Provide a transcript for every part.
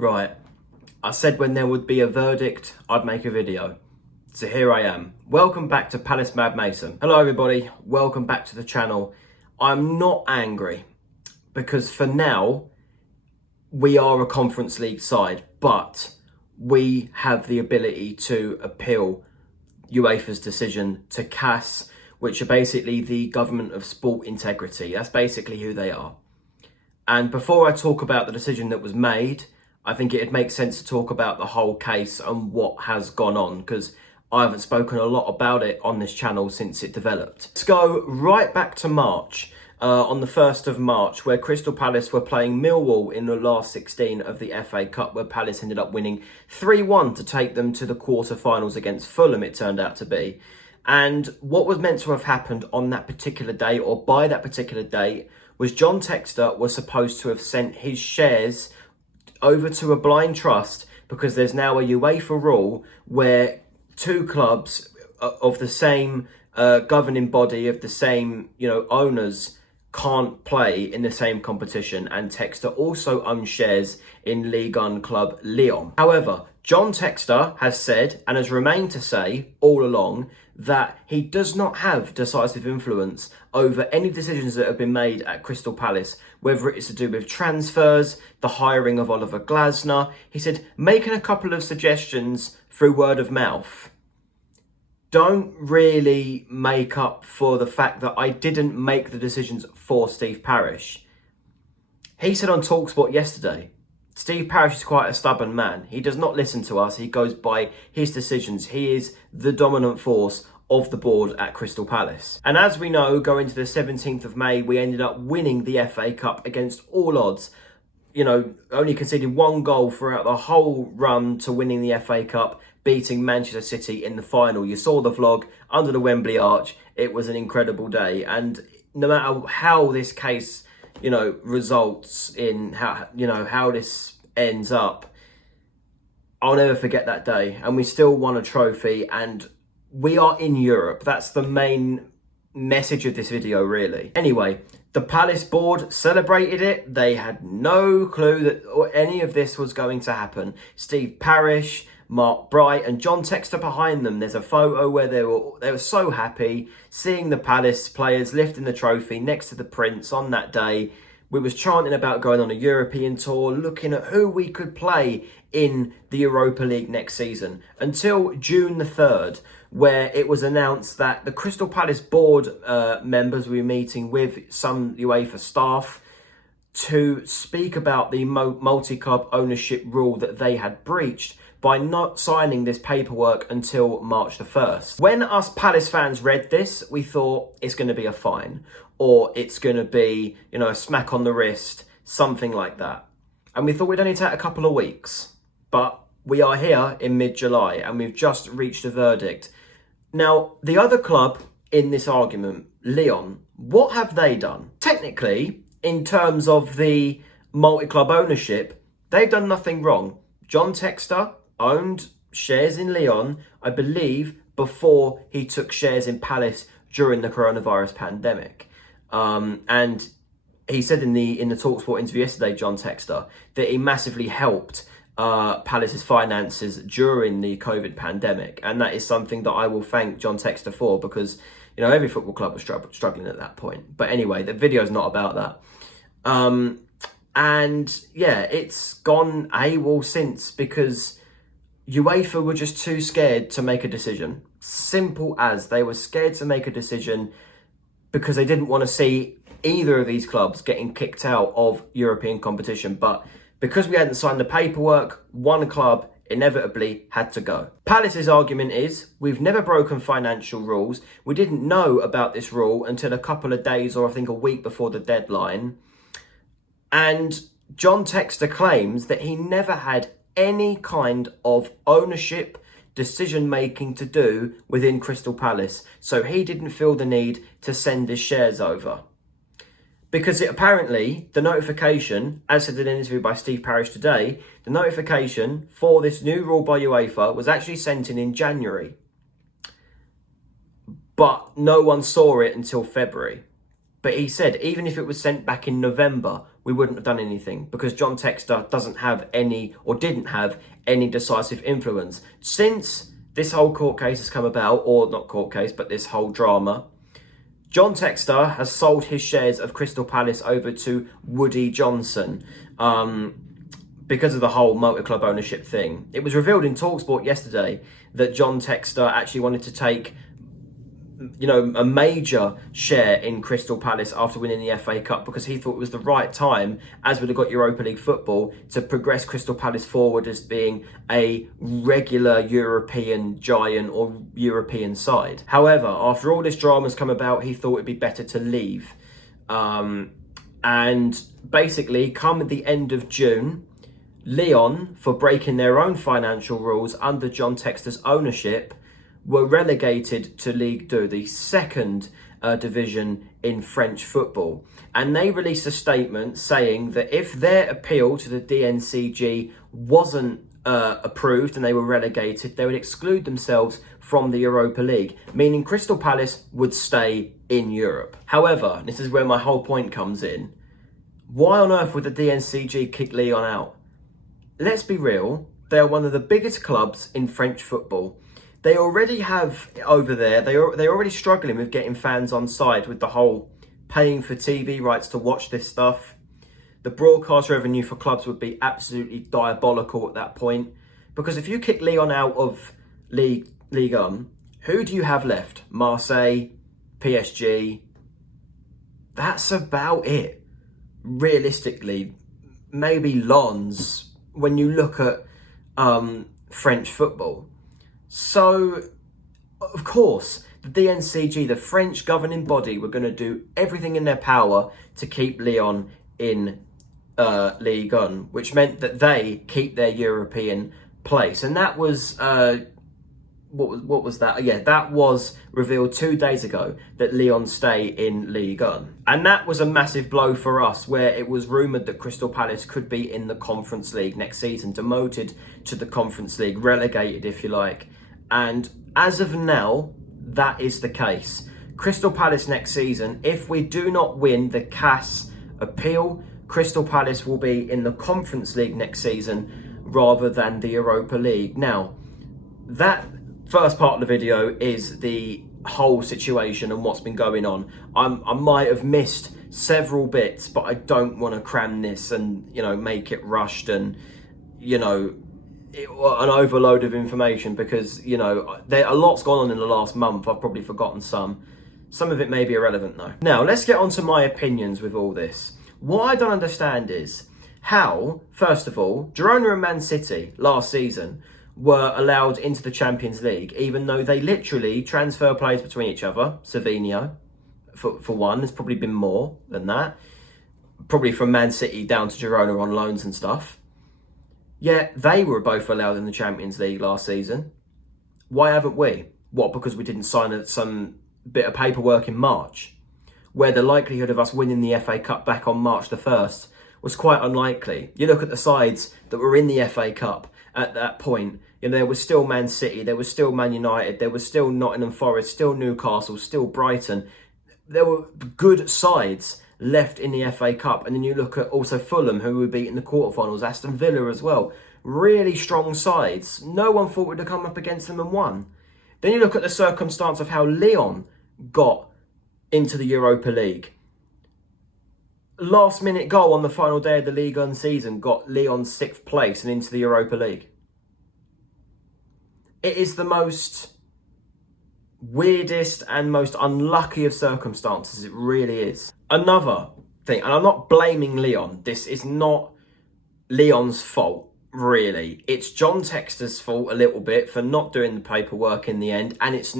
Right, I said when there would be a verdict, I'd make a video. So here I am. Welcome back to Palace Mad Mason. Hello everybody, welcome back to the channel. I'm not angry because for now, we are a Conference League side, but we have the ability to appeal Uefa's decision to CAS, which are basically the Government of Sport Integrity. That's basically who they are. And before I talk about the decision that was made, I think it'd make sense to talk about the whole case and what has gone on, because I haven't spoken a lot about it on this channel since it developed. Let's go right back to March, on the 1st of March, where Crystal Palace were playing Millwall in the last 16 of the FA Cup, where Palace ended up winning 3-1 to take them to the quarter-finals against Fulham, it turned out to be. And what was meant to have happened on that particular day, or by that particular date, was John Textor was supposed to have sent his shares over to a blind trust, because there's now a UEFA rule where two clubs of the same governing body, of the same owners, can't play in the same competition, and Textor also owns shares in Lyon club Lyon. However, John Textor has said, and has remained to say all along, that he does not have decisive influence over any decisions that have been made at Crystal Palace, whether it's to do with transfers, the hiring of Oliver Glasner. He said, making a couple of suggestions through word of mouth don't really make up for the fact that I didn't make the decisions for Steve Parish. He said on TalkSport yesterday, Steve Parish is quite a stubborn man. He does not listen to us. He goes by his decisions. He is the dominant force of the board at Crystal Palace. And as we know, going to the 17th of May, we ended up winning the FA Cup against all odds. Only conceded one goal throughout the whole run to winning the FA Cup, beating Manchester City in the final. You saw the vlog under the Wembley Arch. It was an incredible day. And no matter how this case results in how this ends up, I'll never forget that day. And we still won a trophy, and we are in Europe. That's the main message of this video, really. Anyway, the Palace board celebrated it. They had no clue that any of this was going to happen. Steve Parish, Mark Bright and John Textor behind them. There's a photo where they were so happy seeing the Palace players lifting the trophy next to the Prince on that day. We was chanting about going on a European tour, looking at who we could play in the Europa League next season, until June the 3rd, where it was announced that the Crystal Palace board members were meeting with some UEFA staff to speak about the multi-club ownership rule that they had breached by not signing this paperwork until March the 1st. When us Palace fans read this, we thought it's going to be a fine, or it's going to be, a smack on the wrist, something like that. And we thought we'd only take a couple of weeks. But we are here in mid-July, and we've just reached a verdict. Now, the other club in this argument, Lyon, what have they done? Technically, in terms of the multi-club ownership, they've done nothing wrong. John Textor owned shares in Lyon, I believe, before he took shares in Palace during the coronavirus pandemic. And he said in the TalkSport interview yesterday, John Textor, that he massively helped Palace's finances during the COVID pandemic. And that is something that I will thank John Textor for, because, every football club was struggling at that point. But anyway, the video is not about that. And yeah, it's gone AWOL since, because UEFA were just too scared to make a decision. Simple as. They were scared to make a decision because they didn't want to see either of these clubs getting kicked out of European competition. But because we hadn't signed the paperwork, one club inevitably had to go. Palace's argument is, we've never broken financial rules. We didn't know about this rule until a couple of days, or I think a week before the deadline. And John Textor claims that he never had any kind of ownership, decision-making to do within Crystal Palace. So he didn't feel the need to send his shares over. Because apparently, the notification, as said in an interview by Steve Parish today, the notification for this new rule by UEFA was actually sent in January. But no one saw it until February. But he said, even if it was sent back in November, we wouldn't have done anything, because John Textor doesn't have any, or didn't have any decisive influence. Since this whole court case has come about, or not court case, but this whole drama, John Textor has sold his shares of Crystal Palace over to Woody Johnson because of the whole motor club ownership thing. It was revealed in TalkSport yesterday that John Textor actually wanted to take, a major share in Crystal Palace after winning the FA Cup, because he thought it was the right time, as we'd have got Europa League football, to progress Crystal Palace forward as being a regular European giant or European side. However, after all this drama's come about, he thought it'd be better to leave. And basically, come at the end of June, Lyon, for breaking their own financial rules under John Textor's ownership, were relegated to Ligue 2, the second division in French football. And they released a statement saying that if their appeal to the DNCG wasn't approved and they were relegated, they would exclude themselves from the Europa League, meaning Crystal Palace would stay in Europe. However, this is where my whole point comes in. Why on earth would the DNCG kick Lyon out? Let's be real, they are one of the biggest clubs in French football. They already have over there, they're already struggling with getting fans on side with the whole paying for TV rights to watch this stuff. The broadcast revenue for clubs would be absolutely diabolical at that point. Because if you kick Lyon out of Ligue 1, who do you have left? Marseille, PSG. That's about it. Realistically, maybe Lens when you look at French football. So, of course, the DNCG, the French governing body, were going to do everything in their power to keep Lyon in Ligue 1, which meant that they keep their European place. And that was, what was that? Yeah, that was revealed 2 days ago, that Lyon stay in Ligue 1. And that was a massive blow for us, where it was rumoured that Crystal Palace could be in the Conference League next season, demoted to the Conference League, relegated if you like. And as of now, that is the case. Crystal Palace next season, if we do not win the CAS appeal, Crystal Palace will be in the Conference League next season rather than the Europa League. Now, that first part of the video is the whole situation and what's been going on. I might have missed several bits, but I don't want to cram this and, make it rushed and, an overload of information, because a lot's gone on in the last month. I've probably forgotten some of it may be irrelevant though. Now let's get on to my opinions with all this. What I don't understand is how, first of all, Girona and Man City last season were allowed into the Champions League, even though they literally transfer players between each other. Savinho, for one, there's probably been more than that, probably from Man City down to Girona on loans and stuff. Yet they were both allowed in the Champions League last season. Why haven't we? What, because we didn't sign some bit of paperwork in March, where the likelihood of us winning the FA Cup back on March the 1st was quite unlikely. You look at the sides that were in the FA Cup at that point, there was still Man City, there was still Man United, there was still Nottingham Forest, still Newcastle, still Brighton. There were good sides left in the FA Cup. And then you look at also Fulham, who would beat in the quarterfinals, Aston Villa as well. Really strong sides. No one thought we'd have come up against them and won. Then you look at the circumstance of how Lyon got into the Europa League. Last minute goal on the final day of the Ligue 1 season got Lyon 6th place and into the Europa League. It is the most weirdest and most unlucky of circumstances. It really is. Another thing, and I'm not blaming Lyon. This is not Lyon's fault, really. It's John Textor's fault a little bit for not doing the paperwork in the end, and it's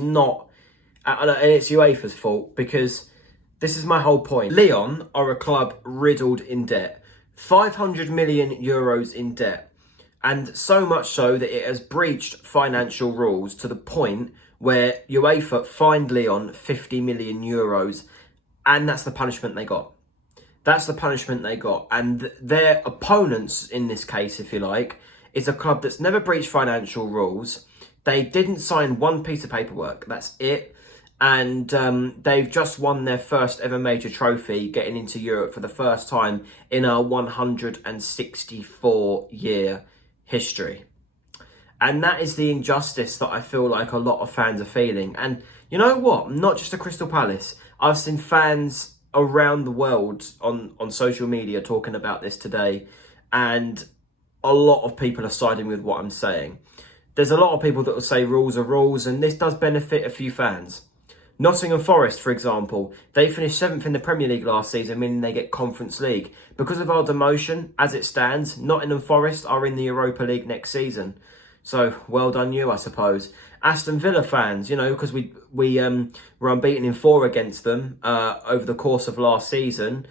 UEFA's fault, because this is my whole point. Lyon are a club riddled in debt. 500 million euros in debt. And so much so that it has breached financial rules to the point where UEFA fined Lyon 50 million euros. And that's the punishment they got. That's the punishment they got. And their opponents in this case, if you like, is a club that's never breached financial rules. They didn't sign one piece of paperwork. That's it. And they've just won their first ever major trophy, getting into Europe for the first time in our 164-year history. And that is the injustice that I feel like a lot of fans are feeling. And you know what? Not just a Crystal Palace. I've seen fans around the world on social media talking about this today. And a lot of people are siding with what I'm saying. There's a lot of people that will say rules are rules, and this does benefit a few fans. Nottingham Forest, for example, they finished 7th in the Premier League last season, meaning they get Conference League. Because of our demotion, as it stands, Nottingham Forest are in the Europa League next season. So, well done you, I suppose. Aston Villa fans, you know, because we were unbeaten in 4 against them over the course of last season.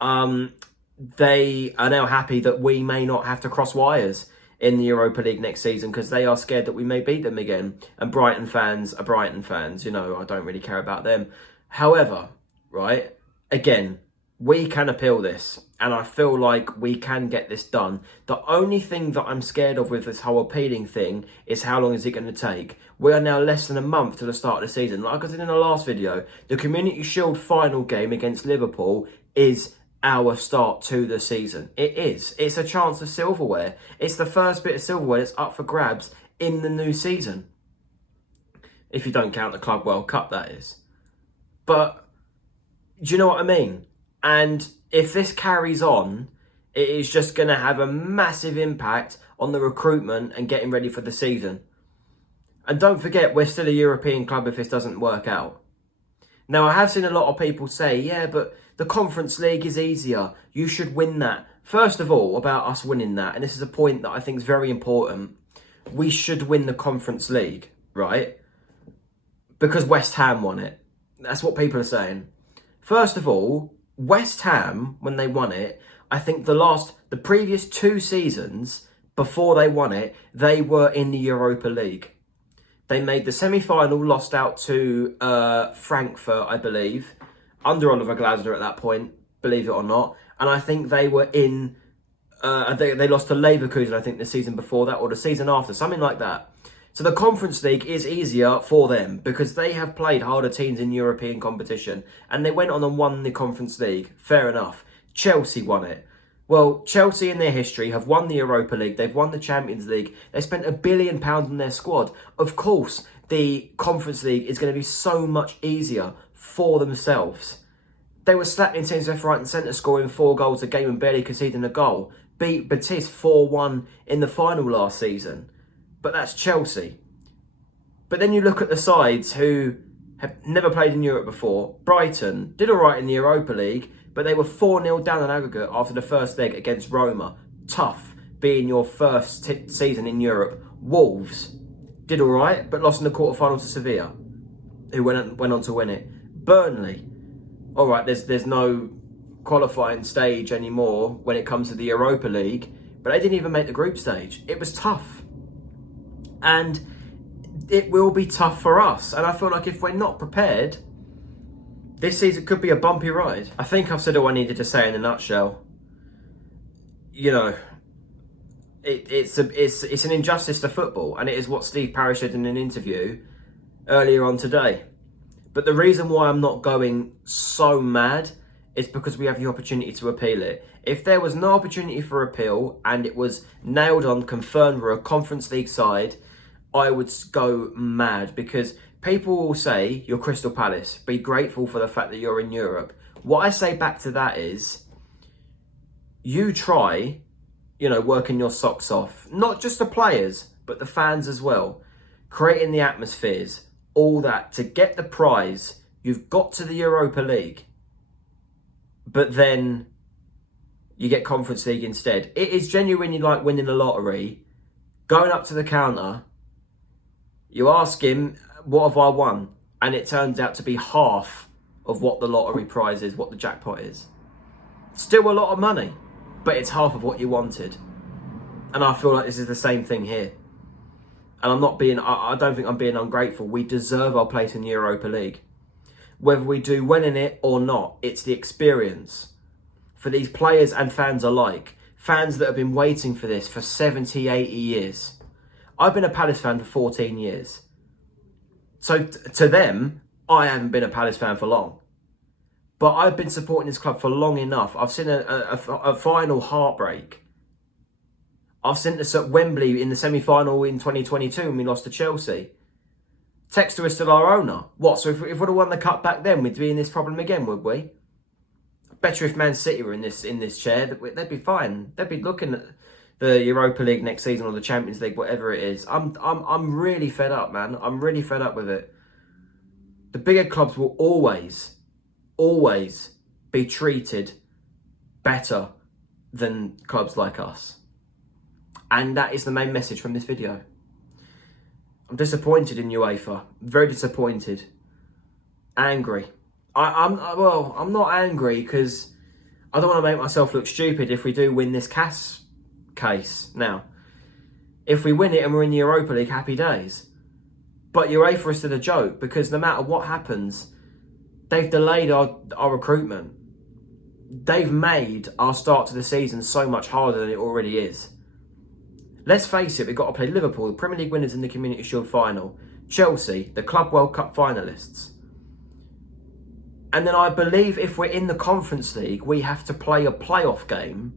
They are now happy that we may not have to cross wires in the Europa League next season because they are scared that we may beat them again. And Brighton fans are Brighton fans. You know, I don't really care about them. However, right, again, we can appeal this. And I feel like we can get this done. The only thing that I'm scared of with this whole appealing thing is how long is it going to take? We are now less than a month to the start of the season. Like I said in the last video, the Community Shield final game against Liverpool is our start to the season. It is. It's a chance of silverware. It's the first bit of silverware that's up for grabs in the new season. If you don't count the Club World Cup, that is. But do you know what I mean? And if this carries on, it is just going to have a massive impact on the recruitment and getting ready for the season. And don't forget, we're still a European club if this doesn't work out. Now, I have seen a lot of people say, yeah, but the Conference League is easier. You should win that. First of all, about us winning that, and this is a point that I think is very important, we should win the Conference League, right? Because West Ham won it. That's what people are saying. First of all, West Ham, when they won it, I think the previous 2 seasons before they won it, they were in the Europa League. They made the semi-final, lost out to Frankfurt, I believe, under Oliver Glasner at that point, believe it or not. And I think they were in, they lost to Leverkusen, I think, the season before that, or the season after, something like that. So the Conference League is easier for them because they have played harder teams in European competition. And they went on and won the Conference League. Fair enough. Chelsea won it. Well, Chelsea in their history have won the Europa League. They've won the Champions League. They spent £1 billion on their squad. Of course, the Conference League is going to be so much easier for themselves. They were slapping teams left, right and centre, scoring 4 goals a game and barely conceding a goal. Beat Betis 4-1 in the final last season. But that's Chelsea. But then you look at the sides who have never played in Europe before. Brighton did all right in the Europa League, but they were 4-0 down on aggregate after the first leg against Roma. Tough, being your first season in Europe. Wolves did all right, but lost in the quarter-final to Sevilla, who went on to win it. Burnley, all right, there's no qualifying stage anymore when it comes to the Europa League, but they didn't even make the group stage. It was tough. And it will be tough for us. And I feel like if we're not prepared, this season could be a bumpy ride. I think I've said all I needed to say in a nutshell. You know, it's an injustice to football. And it is what Steve Parish said in an interview earlier on today. But the reason why I'm not going so mad is because we have the opportunity to appeal it. If there was no opportunity for appeal and it was nailed on, confirmed we're a Conference League side, I would go mad because people will say, you're Crystal Palace, be grateful for the fact that you're in Europe. What I say back to that is, you try, working your socks off. Not just the players, but the fans as well. Creating the atmospheres, all that, to get the prize. You've got to the Europa League. But then you get Conference League instead. It is genuinely like winning the lottery, going up to the counter, you ask him, what have I won? And it turns out to be half of what the lottery prize is, what the jackpot is. Still a lot of money, but it's half of what you wanted. And I feel like this is the same thing here. And I don't think I'm being ungrateful. We deserve our place in the Europa League. Whether we do well in it or not, it's the experience. For these players and fans alike. Fans that have been waiting for this for 70, 80 years. I've been a Palace fan for 14 years. So to them, I haven't been a Palace fan for long. But I've been supporting this club for long enough. I've seen a final heartbreak. I've seen this at Wembley in the semi-final in 2022 when we lost to Chelsea. Textor is still our owner. What, so if we'd have won the cup back then, we'd be in this problem again, would we? Better if Man City were in this chair, they'd be fine. They'd be looking at the Europa League next season or the Champions League, whatever it is. I'm really fed up, man. I'm really fed up with it. The bigger clubs will always be treated better than clubs like us. And that is the main message from this video. I'm disappointed in UEFA. Very disappointed. Angry. I'm not angry because I don't want to make myself look stupid if we do win this CAS case. Now, if we win it and we're in the Europa League, happy days. But UEFA is still a joke because no matter what happens, they've delayed our recruitment. They've made our start to the season so much harder than it already is. Let's face it, we've got to play Liverpool, the Premier League winners in the Community Shield final, Chelsea, the Club World Cup finalists. And then I believe if we're in the Conference League, we have to play a playoff game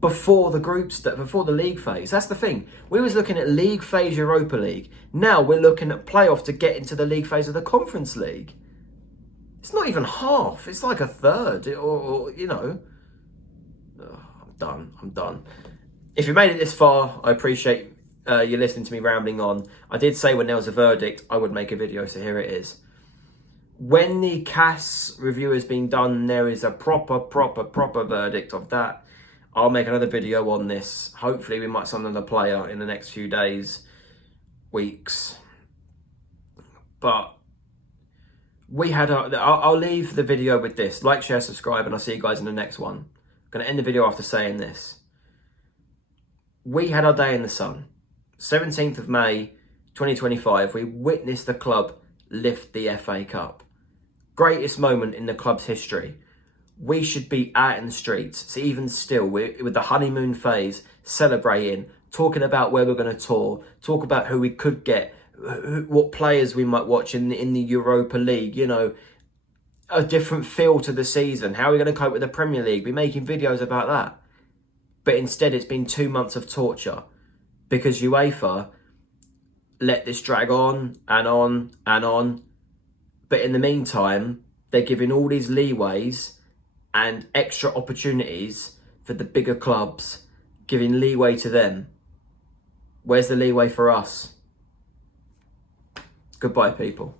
before the league phase. That's the thing. We was looking at league phase Europa League. Now we're looking at playoff to get into the league phase of the Conference League. It's not even half. It's like a third, or you know. Oh, I'm done. If you made it this far, I appreciate you listening to me rambling on. I did say when there was a verdict, I would make a video, so here it is. When the CAS review has been done, there is a proper verdict of that. I'll make another video on this. Hopefully we might sign another player in the next few days, weeks. But I'll leave the video with this. Like, share, subscribe, and I'll see you guys in the next one. I'm going to end the video after saying this. We had our day in the sun. 17th of May, 2025, we witnessed the club lift the FA Cup. Greatest moment in the club's history. We should be out in the streets. So even still, we're with the honeymoon phase, celebrating, talking about where we're going to tour, talk about who we could get, what players we might watch in the Europa League, you know, a different feel to the season. How are we going to cope with the Premier League? We're making videos about that. But instead, it's been 2 months of torture because UEFA let this drag on and on and on. But in the meantime, they're giving all these leeways and extra opportunities for the bigger clubs, giving leeway to them. Where's the leeway for us? Goodbye, people.